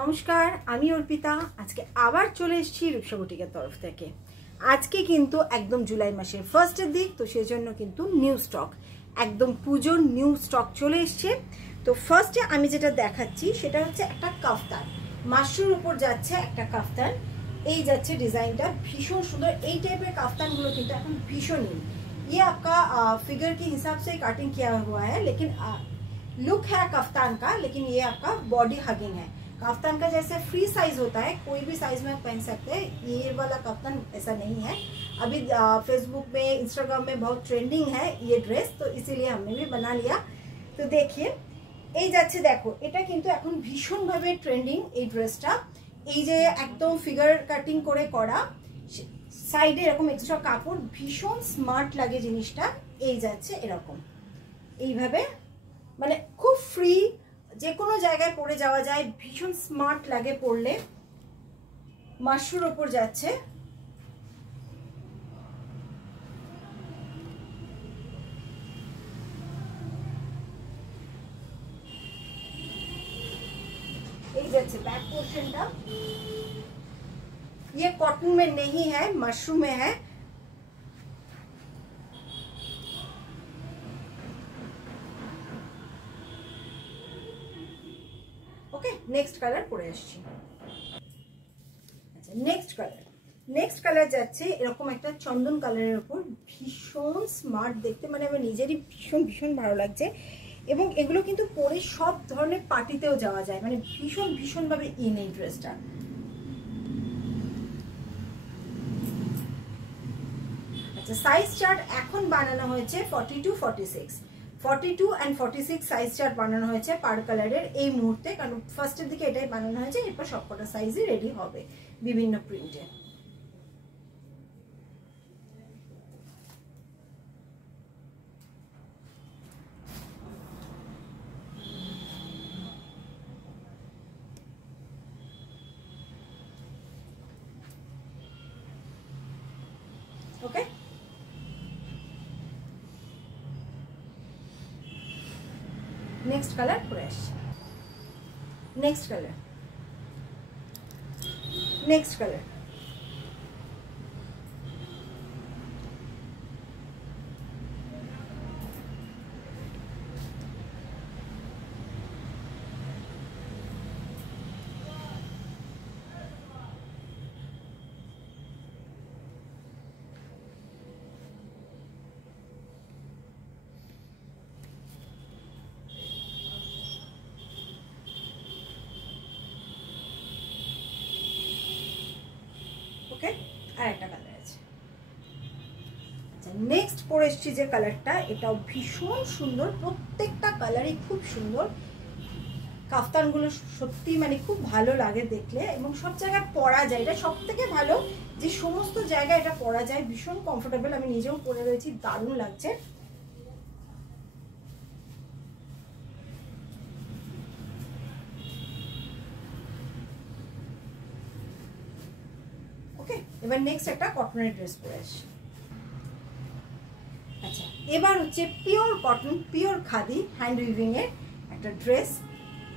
নমস্কার, আমি অর্পিতা। আজকে আবার চলে এসেছি রূপসা বুটিকের তরফ থেকে। আজকে কিন্তু একদম জুলাই মাসের ফার্স্টের দিক, তো সেজন্য কিন্তু নিউ স্টক, একদম পুজোর নিউ স্টক চলে এসছে। তো ফার্স্টে আমি যেটা দেখাচ্ছি সেটা হচ্ছে একটা কাফতান, মাশরুর উপর যাচ্ছে একটা কাফতান। এই যাচ্ছে ডিজাইনটা ভীষণ সুন্দর। এই টাইপের কাফতাनগুলো কিন্তু এখন भीषण इन। ये आपका फिगर के हिसाब से कटिंग किया हुआ है, लेकिन लुक है कफ्तान का, लेकिन ये आपका बॉडी हगिंग है। कफ्तान का जैसे फ्री साइज होता है, कोई भी साइज में पहन सकते हैं, ये वाला कफ्तान ऐसा नहीं है। अभी फेसबुक में, इंस्टाग्राम में बहुत ट्रेंडिंग है ये ड्रेस, तो इसीलिए हमने भी बना लिया। तो देखिए এই যাচ্ছে, দেখো এটা কিন্তু এখন ভীষণভাবে ট্রেন্ডিং এই ড্রেসটা। এই যে একদম ফিগার কাটিং করে করা, সাইডে এরকম এক্সট্রা কাপড়, ভীষণ স্মার্ট লাগে জিনিসটা। এই যাচ্ছে এরকম, এইভাবে মানে খুব ফ্রি, যে কোনো জায়গায় পরে যাওয়া যায়, ভীষণ স্মার্ট লাগে পরলে। মাশরুর ওপর যাচ্ছে, এই যাচ্ছে बैक पोर्शनটা। ये कॉटन में नहीं है, मशरूम में है। ओके, नेक्स्ट कलर পরে আসছি। আচ্ছা, নেক্সট কালার যাচ্ছে এরকম একটা চন্দন কালারের উপর, ভীষণ স্মার্ট দেখতে, মানে আমার নিজেরই ভীষণ ভালো লাগছে। এবং এগুলো কিন্তু পরে সব ধরনের পার্টিতেও যাওয়া যায়, মানে ভীষণ ভাবে ইন এই ড্রেসটা। আচ্ছা, সাইজ চার্ট এখন বানানো হয়েছে 42 and 46 সাইজ চার্ট বানানো হয়েছে পার কালারের এই মুহূর্তে, কারণ ফার্স্টের দিকে এটাই বানানো হয়েছে, এরপর সবকটা সাইজই রেডি হবে বিভিন্ন প্রিন্টে। Okay, next colour fresh, next colour আর একটা কালার আছে। আচ্ছা, নেক্সট পরে এসেছি যে কালারটা, এটাও ভীষণ সুন্দর, প্রত্যেকটা কালারই খুব সুন্দর। কাফতানগুলো সত্যি মানে খুব ভালো লাগে দেখলে, এবং সব জায়গায় পরা যায়। এটা সব থেকে ভালো যে সমস্ত জায়গায় এটা পরা যায়, ভীষণ কমফোর্টেবল। আমি নিজেও পরে রয়েছি, দারুণ লাগছে। এবার নেক্সট একটা কটনের ড্রেস পরে আসি। আচ্ছা, এবার হচ্ছে pure cotton, pure khadi hand weaving এর একটা ড্রেস।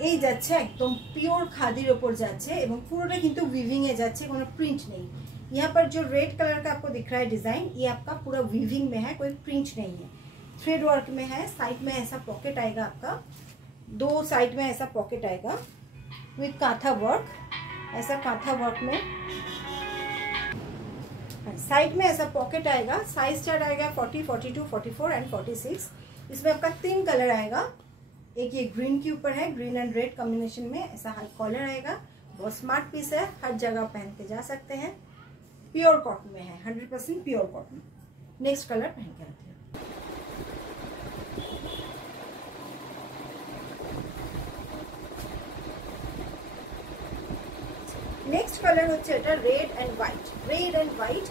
এই যাচ্ছে একদম পিওর খাদির ওপর যাচ্ছে, এবং পুরোটা কিন্তু উইভিং এ যাচ্ছে, কোনো प्रिंट नहीं। यहाँ पर जो रेड कलर का आपको दिख रहा है डिजाइन, ये आपका पूरा वीविंग में है, कोई प्रिंट नहीं है, थ्रेड वर्क में है। साइड में ऐसा पॉकेट आएगा आपका, दो साइड में ऐसा पॉकेट आएगा विथ कांथा वर्क, ऐसा कांथा वर्क में साइड में ऐसा पॉकेट आएगा। साइज चार्ट आएगा 40, 42, 44 एंड 46। इसमें आपका 3 कलर आएगा। एक ये ग्रीन के ऊपर है, ग्रीन एंड रेड कॉम्बिनेशन में, ऐसा हाई कॉलर आएगा। बहुत स्मार्ट पीस है, हर जगह पहन के जा सकते हैं। प्योर कॉटन में है, 100% प्योर कॉटन। नेक्स्ट कलर पहन के आते हैं। नेक्स्ट कलर হচ্ছে এটা রেড এন্ড হোয়াইট।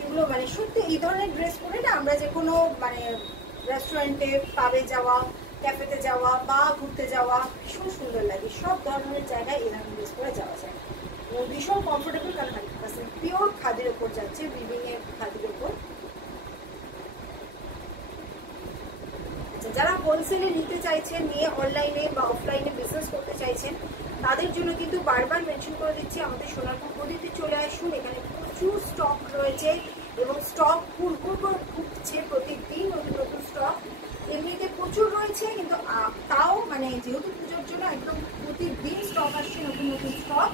এগুলো মানে সত্যি এই ধরনের ড্রেস পরে না আমরা যে কোনো মানে রেস্টুরেন্টে, পাবে যাওয়া, ক্যাফেতে যাওয়া বা ঘুরতে যাওয়া ভীষণ সুন্দর লাগে। সব ধরনের জায়গায় এই ধরনের ড্রেস পরে যাওয়া যায়, এবং ভীষণ কমফোর্টেবল, কারণ 100% পিওর খাদির ওপর যাচ্ছে, উইভিং এর খাদির ওপর। আচ্ছা, যারা হোলসেলে নিতে চাইছেন, নিয়ে অনলাইনে বা অফলাইনে বিজনেস করতে চাইছেন, তাদের জন্য কিন্তু বারবার মেনশন করে দিচ্ছি, আমাদের সোনারপুর গদিতে চলে আসুন। এখানে প্রচুর স্টক রয়েছে এবং স্টক পুরো উঠছে প্রতিদিন, নতুন নতুন স্টক এমনিতে প্রচুর রয়েছে, কিন্তু তাও মানে যেহেতু পুজোর জন্য একদম প্রতিদিন স্টক আসছে, নতুন নতুন স্টক।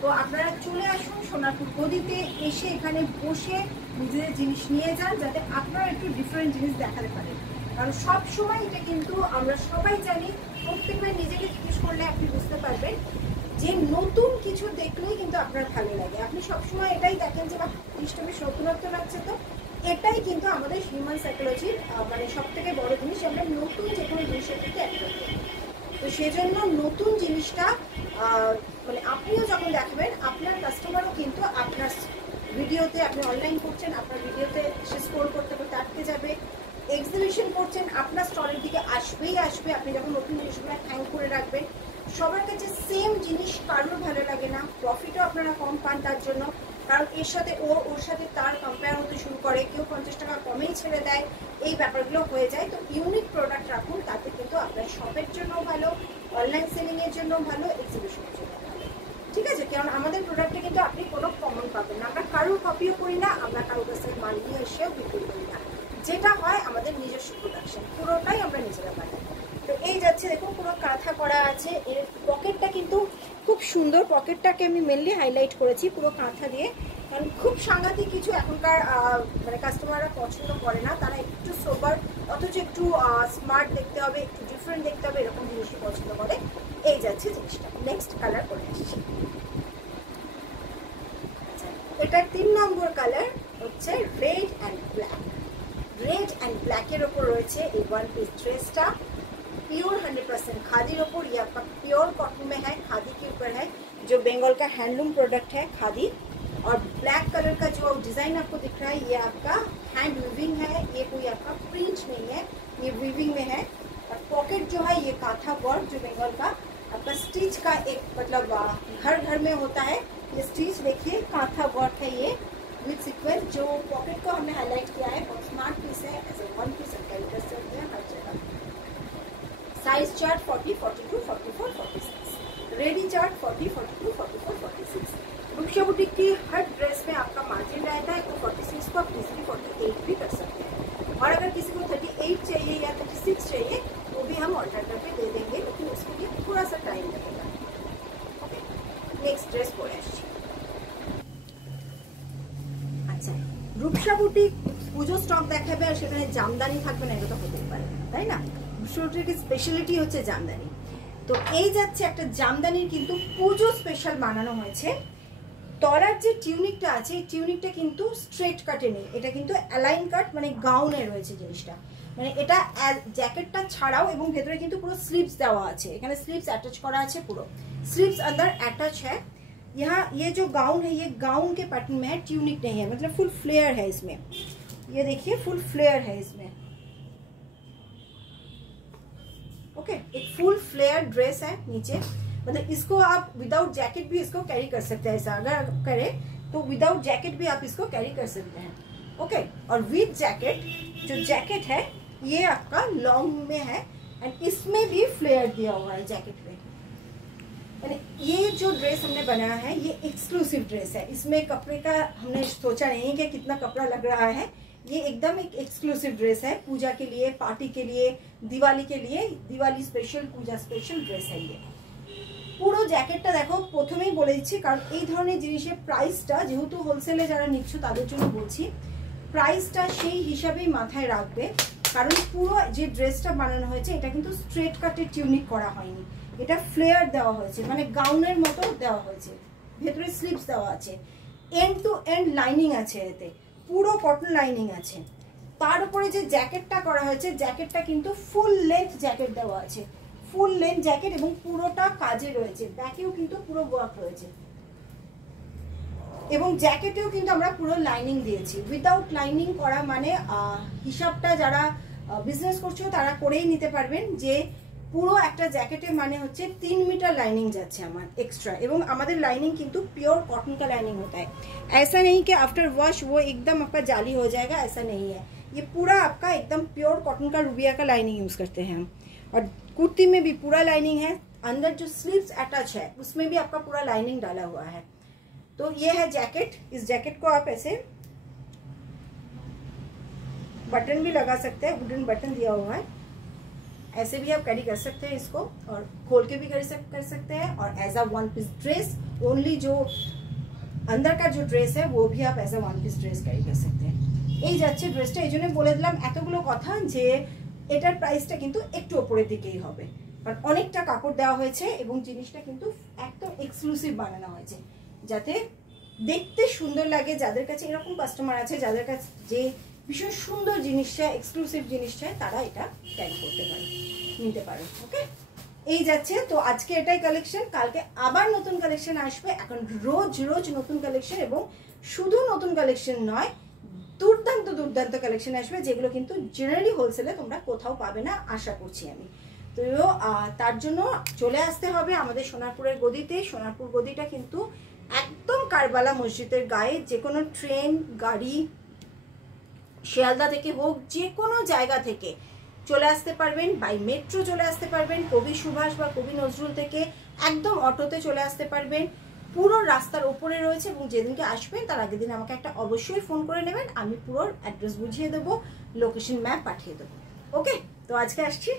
তো আপনারা চলে আসুন সোনারপুর গদিতে, এসে এখানে বসে নিজেদের জিনিস নিয়ে যান, যাতে আপনারা একটু ডিফারেন্ট জিনিস দেখাতে পারেন। কারণ সব সময় এটা কিন্তু আমরা সবাই জানি, প্রত্যেকবার নিজেকে জিজ্ঞেস করলে আপনি বুঝতে পারবেন যে নতুন কিছু দেখলেই কিন্তু আপনার ভালো লাগে। আপনি সবসময় এটাই দেখেন যে জিনিসটা বেশ নতুনত্ব লাগছে, তো এটাই কিন্তু আমাদের হিউম্যান সাইকোলজির মানে সব থেকে বড় জিনিস, আমরা নতুন যে কোনো জিনিসের থেকে অ্যাট্রাক্ট করি। তো সেজন্য নতুন জিনিসটা মানে আপনিও যখন দেখবেন, আপনার কাস্টমারও কিন্তু আপনার ভিডিওতে, আপনি অনলাইন করছেন, আপনার ভিডিওতে সে স্ক্রল করতে করতে আটকে যাবে। এক্সিবিশন করছেন, আপনার স্টলের দিকে আসবেই আসবে। আপনি যখন নতুন জিনিসগুলো হ্যাং করে রাখবেন, সবার কাছে সেম জিনিস কারোর ভালো লাগে না, প্রফিটও আপনারা কম পান তার জন্য। কারণ এর সাথে ওর সাথে তার কম্পেয়ার হতে শুরু করে, কেউ 50 টাকা কমেই ছেড়ে দেয়, এই ব্যাপারগুলো হয়ে যায়। তো ইউনিক প্রোডাক্ট রাখুন, তাতে কিন্তু আপনার শপের জন্য ভালো, অনলাইন সেলিংয়ের জন্য ভালো, এক্সিবিশনের জন্য ভালো, ঠিক আছে? কারণ আমাদের প্রোডাক্টে কিন্তু আপনি কোনো কমন পাবেন না, আমরা কারোর কপিও করি না, আমরা কারোর কাছ থেকে মাল নিয়ে এসেও বিক্রি করি না। যেটা হয় আমাদের নিজস্ব প্রোডাকশন, পুরোটাই আমরা নিজেরা বানাই। তো এই যাচ্ছে দেখুন, পুরো কাঁথা করা আছে। এর পকেটটা কিন্তু খুব সুন্দর, পকেটটাকে আমি মেনলি হাইলাইট করেছি পুরো কাঁথা দিয়ে, কারণ খুব সাংঘাতিক কিছু এখনকার মানে কাস্টমাররা পছন্দ করে না, তারা একটু সোবার অথচ একটু স্মার্ট দেখতে হবে, একটু ডিফারেন্ট দেখতে হবে, এরকম জিনিসই পছন্দ করে। এই যাচ্ছে জিনিসটা। নেক্সট কালার করে আসছি, এটার 3 নম্বর কালার হচ্ছে red and black. Red and black के ऊपर रही है 1 पीस ड्रेसटा प्योर 100% खादी ऊपर, ये आपका प्योर कॉटन में है, खादी के ऊपर है, जो बंगाल का हैंडलूम प्रोडक्ट है खादी। और ब्लैक कलर का जो डिज़ाइन आपको दिख रहा है, ये आपका हैंड वीविंग है, ये कोई आपका प्रिंट नहीं है, ये वीविंग में है। और पॉकेट जो है ये काथा वर्क, जो बंगाल का आपका स्टिच का एक मतलब घर घर में होता है, ये स्टिच देखिए काथा वर्क है ये विद सीक्वेंस। जो पॉकेट को हमने हाईलाइट किया है, बहुत स्मार्ट पीस है, एज ए 1 पीस कैरी कर सकते हैं हर जगह। Size chart 40, 42, 44, 46, ready chart 40, 42, 44, 46। Rupsha boutique की हर ड्रेस में आपका मार्जिन रहता है, तो 46 को आप इजीली 48 भी कर सकते हैं। और अगर किसी को 38 चाहिए या 36 चाहिए, वो भी हम ऑल्टरनेटिव पे दे देंगे, लेकिन उसके लिए थोड़ा सा टाइम लगेगा। ओके, नेक्स्ट ड्रेस को আচ্ছা, রূপসা বুটিক পুজো স্টক দেখাবে আর সেখানে জামদানি থাকবে না, এটা তো হতেই পারে না, তাই না? রূপসা বুটিকের স্পেশালিটি হচ্ছে জামদানি। তো এই যাচ্ছে একটা জামদানির কিন্তু পুজো স্পেশাল বানানো হয়েছে। তলার যে টিউনিকটা আছে, এই টিউনিকটা কিন্তু স্ট্রেট কাটে নেই, এটা কিন্তু অ্যালাইন কাট, মানে গাউনে রয়েছে জিনিসটা। মানে এটা জ্যাকেটটা ছাড়াও এবং ভেতরে কিন্তু পুরো স্লিভস দেওয়া আছে, এখানে স্লিভস অ্যাটাচ করা আছে, পুরো স্লিভস अंदर अटैच है। यहाँ ये जो गाउन है, ये गाउन के पैटर्न में है, ट्यूनिक नहीं है, मतलब फुल फ्लेयर है इसमें। ये देखिए फुल फ्लेयर है इसमें। ओके, एक फुल फ्लेयर ड्रेस है नीचे, मतलब इसको आप विदाउट जैकेट भी इसको कैरी कर सकते हैं। ऐसा अगर करें तो विदाउट जैकेट भी आप इसको कैरी कर सकते हैं। ओके, और विद जैकेट, जो जैकेट है ये आपका लॉन्ग में है एंड इसमें भी फ्लेयर दिया हुआ है जैकेट में। ये जो ड्रेस हमने बनाया है, ये एक्सक्लूसिव ड्रेस है, इसमें कपड़े का हमने सोचा नहीं कि कितना कपड़ा लग रहा है। ये एकदम एक एक्सक्लूसिव ड्रेस है, पूजा के लिए, पार्टी के लिए, दिवाली के लिए, दिवाली स्पेशल, पूजा स्पेशल ड्रेस है ये। পুরো জ্যাকেটটা দেখো, প্রথমেই বলে দিচ্ছি, কারণ এই ধরনের জিনিসের প্রাইসটা যেহেতু হোলসেলে যারা নিচ্ছ তাদের জন্য বলছি, প্রাইসটা সেই হিসাবেই মাথায় রাখবে। কারণ পুরো যে ড্রেসটা বানানো হয়েছে, এটা কিন্তু স্ট্রেট কাটের টিউনিক করা হয়নি, এটা ফ্লেয়ার দেওয়া হয়েছে, মানে গাউনের মতো দেওয়া হয়েছে, ভেতরে স্লিভস দেওয়া আছে, এন্ড টু এন্ড লাইনিং আছে, এতে পুরো কটন লাইনিং আছে। তার উপরে যে জ্যাকেটটা করা হয়েছে, জ্যাকেটটা কিন্তু ফুল লেন্থ জ্যাকেট দেওয়া আছে, ফুল লেন্থ জ্যাকেট, এবং পুরোটা কাজে রয়েছে, ব্যাকেও কিন্তু পুরো ওয়ার্ক রয়েছে, এবং জ্যাকেটেও কিন্তু আমরা পুরো লাইনিং দিয়েছি। উইদাউট লাইনিং করা মানে হিসাবটা যারা বিজনেস করছো তারা করেই নিতে পারবেন, যে পুরো একটা জ্যাকেটের মানে হচ্ছে 3 मीटर लाइनिंग जाच्छे हमारे एक्स्ट्रा। एवं हमारे लाइनिंग किंतु प्योर कॉटन का लाइनिंग होता है, ऐसा नहीं कि आफ्टर वॉश वो एकदम आपका जाली हो जाएगा, ऐसा नहीं है। ये पूरा आपका एकदम प्योर कॉटन का रूबिया का लाइनिंग यूज़ करते हैं हम। और कुर्ती में भी पूरा लाइनिंग है, अंदर जो स्लीव्स अटैच है उसमें भी आपका पूरा लाइनिंग डाला हुआ है। तो ये है जैकेट। इस जैकेट को आप ऐसे बटन भी लगा सकते हैं, वुडन बटन दिया हुआ है, ऐसे भी आप कैरी कर सकते हैं इसको, और खोल के भी कर सकते हैं, और as a one piece dress only जो अंदर का जो ड्रेस है वो भी आप as a one piece dress carry कर सकते हैं। এই যাচ্ছে ড্রেসটা, এই জন্য বলে দিলাম এতগুলো কথা যে এটার প্রাইসটা কিন্তু একটু উপরের দিকেই হবে, কারণ অনেকটা কাপড় দেওয়া হয়েছে এবং জিনিসটা কিন্তু একদম এক্সক্লুসিভ বানানো হয়েছে যাতে দেখতে সুন্দর লাগে। যাদের কাছে এরকম কাস্টমার আছে যাদের কাছে যে ভীষণ সুন্দর জিনিস চাই, এক্সক্লুসিভ জিনিস চাই, তারা এটা ক্যারি করতে পারে, নিতে পারে। ওকে, এই যাচ্ছে। তো আজকে এটাই কালেকশন, কালকে আবার নতুন কালেকশন আসবে। এখন রোজ রোজ নতুন কালেকশন, এবং শুধু নতুন কালেকশন নয়, দুর্দান্ত দুর্দান্ত কালেকশন আসবে যেগুলো কিন্তু জেনারেলি হোলসেলে তোমরা কোথাও পাবে না আশা করছি আমি। তো তার জন্য চলে আসতে হবে আমাদের সোনারপুরের গদিতে। সোনারপুর গদিটা কিন্তু একদম কারবালা মসজিদের গায়ে। যে কোনো ট্রেন, গাড়ি, শিয়ালদা থেকে হোক, যে কোনো জায়গা থেকে চলে আসতে পারবেন, বাই মেট্রো চলে আসতে পারবেন, কবি সুভাষ বা কবি নজরুল থেকে একদম অটোতে চলে আসতে পারবেন। পুরো রাস্তার ওপরে রয়েছে, এবং যেদিনকে আসবেন তার আগের দিন আমাকে একটা অবশ্যই ফোন করে নেবেন, আমি পুরো অ্যাড্রেস বুঝিয়ে দেবো, লোকেশন ম্যাপ পাঠিয়ে দেবো। ওকে, তো আজকে আসছি।